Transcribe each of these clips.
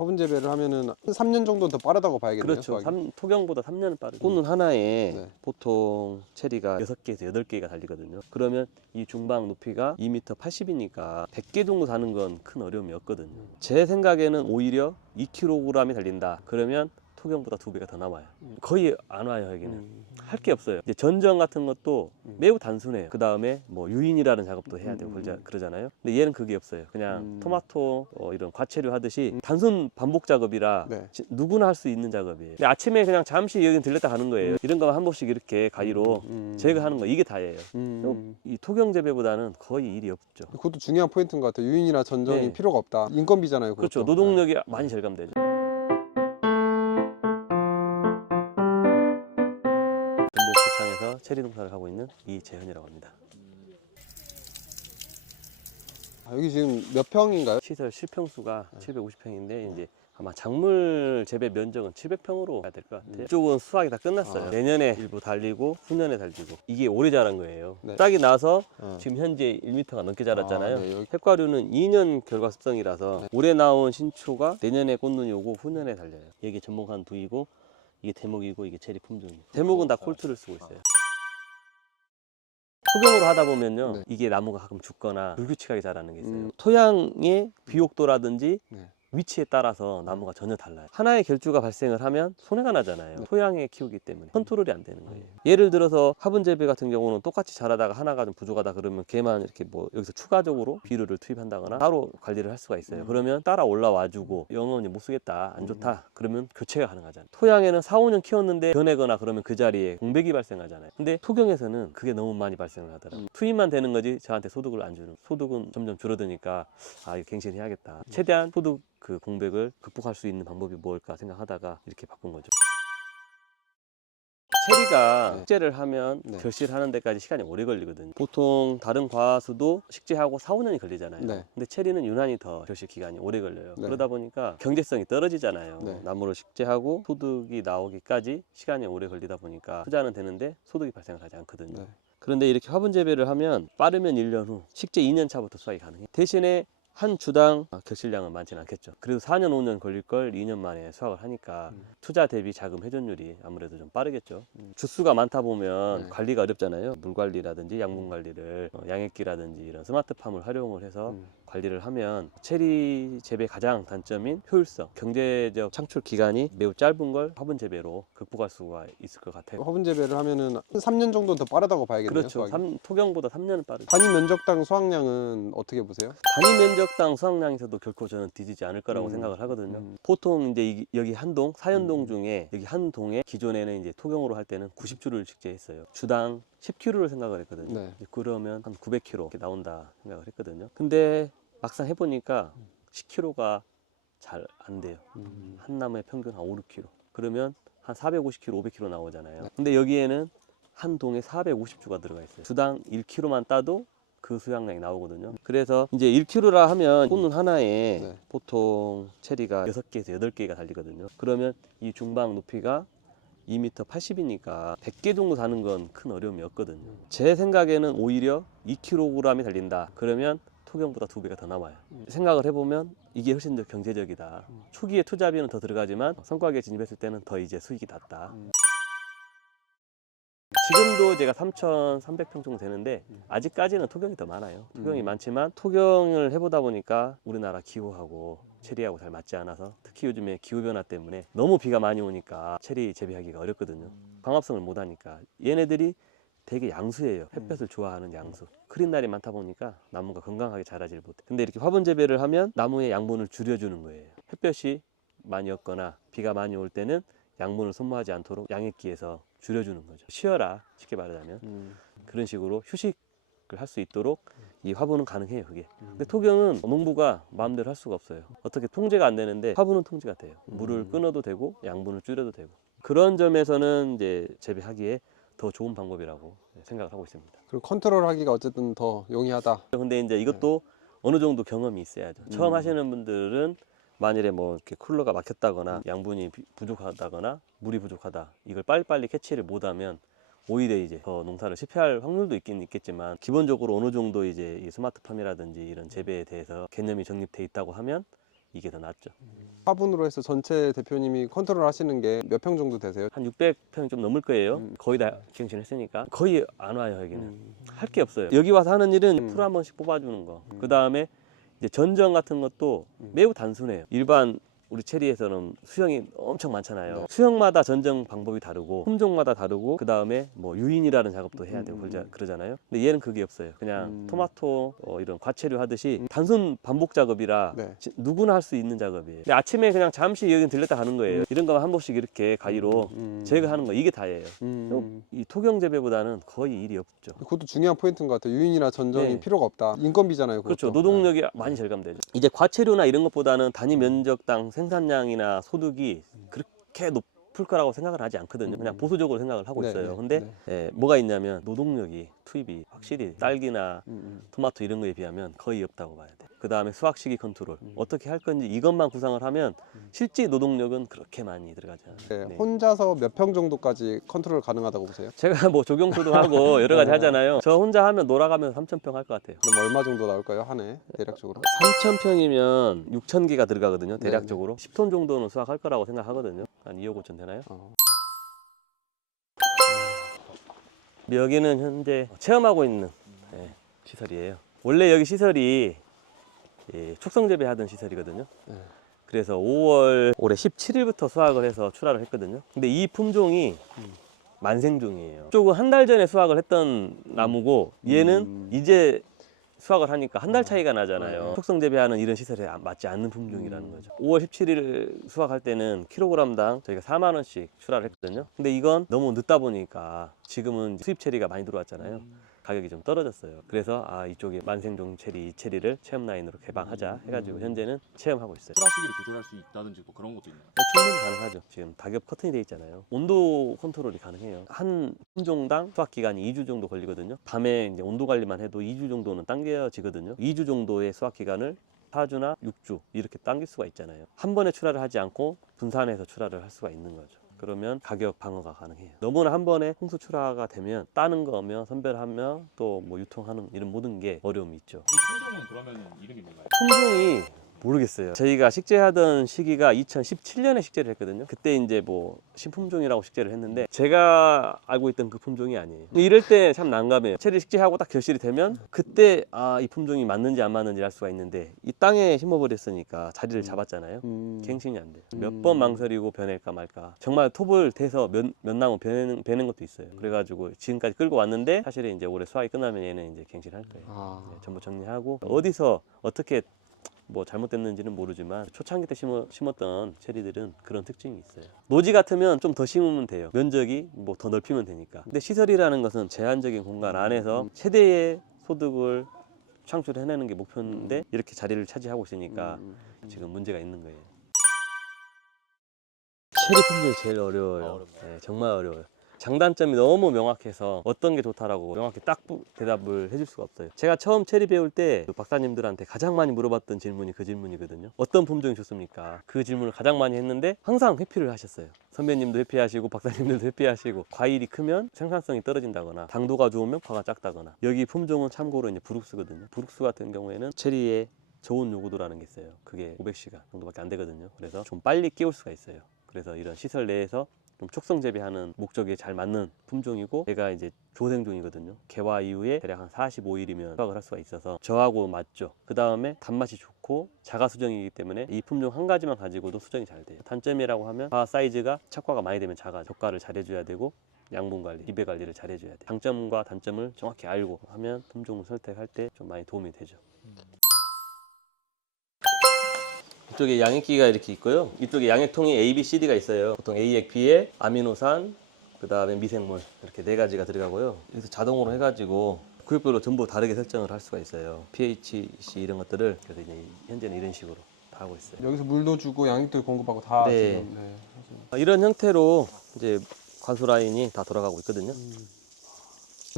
화분 재배를 하면은 한 3년 정도 더 빠르다고 봐야겠네요. 그렇죠. 토경보다 3년은 빠르죠. 꽃눈 하나에 네. 보통 체리가 6개에서 8개가 달리거든요. 그러면 이 중방 높이가 2m 80이니까 100개 정도 다는 건 큰 어려움이 없거든요. 제 생각에는 오히려 2kg이 달린다. 그러면 토경보다 2배가 더 나와요. 거의 안 와요, 여기는. 할 게 없어요. 이제 전정 같은 것도 매우 단순해요. 그 다음에 뭐 유인이라는 작업도 해야 되고 그러잖아요. 근데 얘는 그게 없어요. 그냥 토마토 이런 과채류 하듯이 단순 반복 작업이라 네. 누구나 할 수 있는 작업이에요. 근데 아침에 그냥 잠시 여기 들렸다 가는 거예요. 이런 거만 한 번씩 이렇게 가위로 제거하는 거, 이게 다예요. 이 토경 재배보다는 거의 일이 없죠. 그것도 중요한 포인트인 것 같아요. 유인이나 전정이 네. 필요가 없다. 인건비잖아요. 그것도. 그렇죠. 노동력이 많이 절감되죠. 전북부창에서 체리 농사를 하고 있는 이재현이라고 합니다. 여기 지금 몇 평인가요? 시설 실평수가 750평인데 이제 아마 작물 재배 면적은 700평으로 해야 될 것 같아요. 이쪽은 수확이 다 끝났어요. 내년에 일부 달리고 후년에 달리고, 이게 오래 자란 거예요. 네. 싹이 나서 지금 현재 1m가 넘게 자랐잖아요. 네, 여기. 핵과류는 2년 결과습성이라서 네. 올해 나온 신초가 내년에 꽃눈이 오고 후년에 달려요. 이게 전목한 부위고, 이게 대목이고, 이게 체리 품종이에요. 대목은 다 콜트를 쓰고 있어요. 토경으로 하다 보면요, 네. 이게 나무가 가끔 죽거나 불규칙하게 자라는 게 있어요. 토양의 비옥도라든지 네. 위치에 따라서 나무가 전혀 달라요. 하나의 결주가 발생을 하면 손해가 나잖아요. 토양에 키우기 때문에 컨트롤이 안 되는 거예요. 예를 들어서 화분 재배 같은 경우는 똑같이 자라다가 하나가 좀 부족하다 그러면 걔만 이렇게 뭐 여기서 추가적으로 비료를 투입한다거나 따로 관리를 할 수가 있어요. 그러면 따라 올라와주고 영원히 못 쓰겠다, 안 좋다 그러면 교체가 가능하잖아요. 토양에는 4, 5년 키웠는데 변해거나 그러면 그 자리에 공백이 발생하잖아요. 근데 토경에서는 그게 너무 많이 발생을 하더라고요. 투입만 되는 거지 저한테 소득을 안 주는, 소득은 점점 줄어드니까 아, 이거 갱신해야겠다. 최대한 소득 그 공백을 극복할 수 있는 방법이 뭘까 생각하다가 이렇게 바꾼 거죠. 체리가 식재를 하면 결실하는 데까지 시간이 오래 걸리거든요. 보통 다른 과수도 식재하고 4, 5년이 걸리잖아요. 네. 근데 체리는 유난히 더 결실 기간이 오래 걸려요. 네. 그러다 보니까 경제성이 떨어지잖아요. 네. 나무를 식재하고 소득이 나오기까지 시간이 오래 걸리다 보니까 투자는 되는데 소득이 발생을 하지 않거든요. 네. 그런데 이렇게 화분 재배를 하면 빠르면 1년 후, 식재 2년 차부터 수확이 가능해요. 대신에 한 주당 결실량은 많지는 않겠죠. 그래도 4년, 5년 걸릴 걸 2년 만에 수확을 하니까 투자 대비 자금 회전율이 아무래도 좀 빠르겠죠. 주수가 많다 보면 관리가 어렵잖아요. 물 관리라든지 양분 관리를 양액기라든지 이런 스마트팜을 활용을 해서 관리를 하면 체리 재배 가장 단점인 효율성, 경제적 창출 기간이 매우 짧은 걸 화분 재배로 극복할 수가 있을 것 같아요. 화분 재배를 하면은 한 3년 정도 더 빠르다고 봐야겠네요. 그렇죠. 수확이. 토경보다 3년은 빠르죠. 단위 면적당 수확량은 어떻게 보세요? 단위 면적당 수확량에서도 결코 저는 뒤지지 않을 거라고 생각을 하거든요. 보통 이제 여기 한 동, 사연동 중에 여기 한 동에 기존에는 이제 토경으로 할 때는 90주를 식재했어요. 주당 10kg를 생각을 했거든요. 네. 그러면 한 900kg 이렇게 나온다 생각을 했거든요. 근데 막상 해보니까 10kg가 잘 안 돼요. 한 나무에 평균 한 5, 6kg. 그러면 한 450kg, 500kg 나오잖아요. 근데 여기에는 한 동에 450주가 들어가 있어요. 주당 1kg만 따도 그 수확량이 나오거든요. 그래서 이제 1kg라 하면 꽃눈 하나에 보통 체리가 6개에서 8개가 달리거든요. 그러면 이 중방 높이가 2m 80이니까 100개 정도 다는 건 큰 어려움이 없거든요. 제 생각에는 오히려 2kg이 달린다. 그러면 토경보다 2배가 더 나와요. 생각을 해보면 이게 훨씬 더 경제적이다. 초기에 투자비는 더 들어가지만 성과기에 진입했을 때는 더 이제 수익이 낮다. 지금도 제가 3,300평 정도 되는데 아직까지는 토경이 더 많아요. 토경이 많지만 토경을 해보다 보니까 우리나라 기후하고 체리하고 잘 맞지 않아서, 특히 요즘에 기후변화 때문에 너무 비가 많이 오니까 체리 재배하기가 어렵거든요. 광합성을 못하니까. 얘네들이 되게 양수예요. 햇볕을 좋아하는 양수. 흐린 날이 많다 보니까 나무가 건강하게 자라질 못해. 근데 이렇게 화분 재배를 하면 나무의 양분을 줄여주는 거예요. 햇볕이 많이 없거나 비가 많이 올 때는 양분을 소모하지 않도록 양액기에서 줄여주는 거죠. 쉬어라, 쉽게 말하자면. 그런 식으로 휴식을 할 수 있도록 이 화분은 가능해요, 그게. 근데 토경은 농부가 마음대로 할 수가 없어요. 어떻게 통제가 안 되는데 화분은 통제가 돼요. 물을 끊어도 되고 양분을 줄여도 되고. 그런 점에서는 이제 재배하기에 더 좋은 방법이라고 생각을 하고 있습니다. 그리고 컨트롤 하기가 어쨌든 더 용이하다. 근데 이제 이것도 어느 정도 경험이 있어야죠. 처음 하시는 분들은 만일에 뭐 이렇게 쿨러가 막혔다거나 양분이 부족하다거나 물이 부족하다, 이걸 빨리빨리 캐치를 못하면 오히려 이제 더 농사를 실패할 확률도 있긴 있겠지만, 기본적으로 어느 정도 이제 이 스마트팜이라든지 이런 재배에 대해서 개념이 정립돼 있다고 하면 이게 더 낫죠. 화분으로 해서 전체 대표님이 컨트롤 하시는 게 몇 평 정도 되세요? 한 600평 좀 넘을 거예요. 음. 거의 다 갱신했으니까 거의 안 와요 여기는. 음. 할 게 없어요. 여기 와서 하는 일은 풀 음. 한 번씩 뽑아주는 거. 그 다음에 이제 전정 같은 것도 음. 매우 단순해요. 일반 우리 체리에서는 수형이 엄청 많잖아요. 네. 수형마다 전정 방법이 다르고 품종마다 다르고 그 다음에 뭐 유인이라는 작업도 해야 되고 그러잖아요. 근데 얘는 그게 없어요. 그냥 토마토 이런 과체류 하듯이 단순 반복 작업이라 네. 누구나 할 수 있는 작업이에요. 근데 아침에 그냥 잠시 여기 들렸다 가는 거예요. 이런 거만 한 번씩 이렇게 가위로 제거하는 거 이게 다예요. 이 토경 재배보다는 거의 일이 없죠. 그것도 중요한 포인트인 것 같아요. 유인이나 전정이 네. 필요가 없다. 인건비잖아요. 그것도. 그렇죠. 노동력이 많이 절감되죠. 이제 과체류나 이런 것보다는 단위 면적당 생산량이나 소득이 그렇게 높을 거라고 생각을 하지 않거든요. 그냥 보수적으로 생각을 하고 네, 있어요. 네, 근데 네. 예, 뭐가 있냐면 노동력이 투입이 확실히 딸기나 토마토 이런 거에 비하면 거의 없다고 봐야 돼. 그 다음에 수확 시기 컨트롤 어떻게 할 건지 이것만 구상을 하면 실제 노동력은 그렇게 많이 들어가지 않아요. 네, 네. 혼자서 몇 평 정도까지 컨트롤 가능하다고 보세요? 제가 뭐 조경수도 하고 여러 가지 하잖아요. 저 혼자 하면 놀아가면서 3,000평 할 것 같아요. 그럼 얼마 정도 나올까요? 한 해 대략적으로? 3,000평이면 6,000개가 들어가거든요. 네, 대략적으로 10톤 정도는 수확할 거라고 생각하거든요. 한 2억 5천 되나요? 여기는 현재 체험하고 있는 시설이에요. 원래 여기 시설이 축성 재배하던 시설이거든요. 네. 그래서 5월 올해 17일부터 수확을 해서 출하를 했거든요. 근데 이 품종이 만생종이에요. 이쪽은 한 달 전에 수확을 했던 나무고 얘는 이제 수확을 하니까 한 달 차이가 나잖아요. 축성 재배하는 이런 시설에 맞지 않는 품종이라는 거죠. 5월 17일 수확할 때는 킬로그램당 저희가 4만 원씩 출하를 했거든요. 근데 이건 너무 늦다 보니까 지금은 수입 체리가 많이 들어왔잖아요. 가격이 좀 떨어졌어요. 그래서 이쪽에 만생종 체리 이 체리를 체험 라인으로 개방하자 해가지고 현재는 체험하고 있어요. 출하 시기를 조절할 수 있다든지 뭐 그런 것도 있나요? 충분히 가능하죠. 지금 다겹 커튼이 돼 있잖아요. 온도 컨트롤이 가능해요. 한 품종당 수확 기간이 2주 정도 걸리거든요. 밤에 이제 온도 관리만 해도 2주 정도는 당겨지거든요. 2주 정도의 수확 기간을 4주나 6주 이렇게 당길 수가 있잖아요. 한 번에 출하를 하지 않고 분산해서 출하를 할 수가 있는 거죠. 그러면 가격 방어가 가능해요. 너무나 한 번에 홍수 출하가 되면 따는 거며 선별하며 또 뭐 유통하는 이런 모든 게 어려움이 있죠. 이 품종은 그러면 이름이 뭔가요? 품종이 모르겠어요. 저희가 식재하던 시기가 2017년에 식재를 했거든요. 그때 이제 뭐 신품종이라고 식재를 했는데 제가 알고 있던 그 품종이 아니에요. 이럴 때 참 난감해요. 체리 식재하고 딱 결실이 되면 그때 이 품종이 맞는지 안 맞는지 알 수가 있는데 이 땅에 심어버렸으니까 자리를 잡았잖아요. 갱신이 안 돼요. 몇 번 망설이고 변할까 말까. 정말 톱을 대서 몇 나무 베는 것도 있어요. 그래가지고 지금까지 끌고 왔는데 사실은 이제 올해 수확이 끝나면 얘는 이제 갱신할 거예요. 네, 전부 정리하고 어디서 어떻게 뭐 잘못됐는지는 모르지만 초창기 때 심었던 체리들은 그런 특징이 있어요. 노지 같으면 좀 더 심으면 돼요. 면적이 뭐 더 넓히면 되니까. 근데 시설이라는 것은 제한적인 공간 안에서 최대의 소득을 창출해내는 게 목표인데 이렇게 자리를 차지하고 있으니까 지금 문제가 있는 거예요. 체리 품종이 제일 어려워요. 어렵나요? 네, 정말 어려워요. 장단점이 너무 명확해서 어떤 게 좋다라고 명확히 딱 대답을 해줄 수가 없어요. 제가 처음 체리 배울 때그 박사님들한테 가장 많이 물어봤던 질문이 그 질문이거든요. 어떤 품종이 좋습니까? 그 질문을 가장 많이 했는데 항상 회피를 하셨어요. 선배님도 회피하시고 박사님들도 회피하시고 과일이 크면 생산성이 떨어진다거나 당도가 좋으면 과가 작다거나 여기 품종은 참고로 이제 브룩스거든요. 브룩스 같은 경우에는 체리에 저온 요구도라는 게 있어요. 그게 500시간 정도밖에 안 되거든요. 그래서 좀 빨리 끼울 수가 있어요. 그래서 이런 시설 내에서 좀 촉성 재배하는 목적에 잘 맞는 품종이고 얘가 이제 조생종이거든요. 개화 이후에 대략 한 45일이면 수확을 할 수가 있어서 저하고 맞죠. 그 다음에 단맛이 좋고 자가 수정이기 때문에 이 품종 한 가지만 가지고도 수정이 잘 돼요. 단점이라고 하면 과 사이즈가 착과가 많이 되면 작아 젓가를 잘 해줘야 되고 양분 관리, 비배 관리를 잘 해줘야 돼. 장점과 단점을 정확히 알고 하면 품종을 선택할 때 좀 많이 도움이 되죠. 이쪽에 양액기가 이렇게 있고요. 이쪽에 양액통이 A, B, C, D가 있어요. 보통 A액, B에 아미노산, 그 다음에 미생물 이렇게 네 가지가 들어가고요. 여기서 자동으로 해가지고 구역별로 전부 다르게 설정을 할 수가 있어요. pH, C 이런 것들을 그래서 이제 현재는 이런 식으로 다 하고 있어요. 여기서 물도 주고 양육도 공급하고 다 네. 지금 하시는. 이런 형태로 이제 관수 라인이 다 돌아가고 있거든요.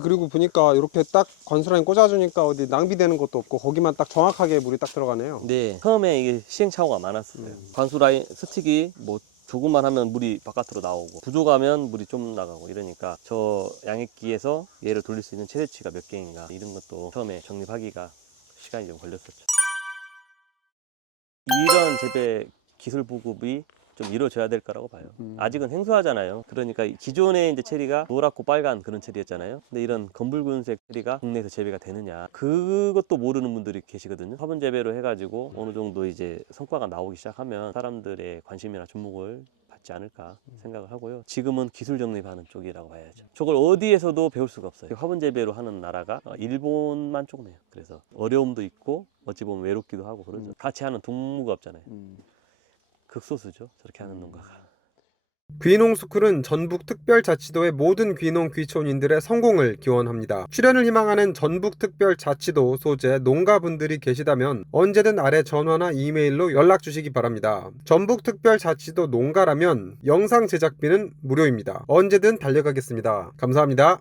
그리고 보니까 이렇게 딱 관수라인 꽂아주니까 어디 낭비되는 것도 없고 거기만 딱 정확하게 물이 딱 들어가네요. 네, 처음에 이게 시행착오가 많았어요. 관수 라인 스틱이 뭐 조금만 하면 물이 바깥으로 나오고 부족하면 물이 좀 나가고 이러니까 저 양액기에서 얘를 돌릴 수 있는 최대치가 몇 개인가 이런 것도 처음에 정립하기가 시간이 좀 걸렸었죠. 이런 재배 기술 보급이 좀 이루어져야 될 거라고 봐요. 아직은 생소하잖아요. 그러니까 기존의 이제 체리가 노랗고 빨간 그런 체리였잖아요. 근데 이런 검붉은색 체리가 국내에서 재배가 되느냐, 그것도 모르는 분들이 계시거든요. 화분 재배로 해가지고 어느 정도 이제 성과가 나오기 시작하면 사람들의 관심이나 주목을 받지 않을까 생각을 하고요. 지금은 기술 정립하는 쪽이라고 봐야죠. 저걸 어디에서도 배울 수가 없어요. 화분 재배로 하는 나라가 일본만 조금해요. 그래서 어려움도 있고 어찌 보면 외롭기도 하고 그러죠. 같이 하는 동무가 없잖아요. 극소수죠, 저렇게 하는 농가가. 귀농스쿨은 전북특별자치도의 모든 귀농 귀촌인들의 성공을 기원합니다. 출연을 희망하는 전북특별자치도 소재 농가분들이 계시다면 언제든 아래 전화나 이메일로 연락 주시기 바랍니다. 전북특별자치도 농가라면 영상 제작비는 무료입니다. 언제든 달려가겠습니다. 감사합니다.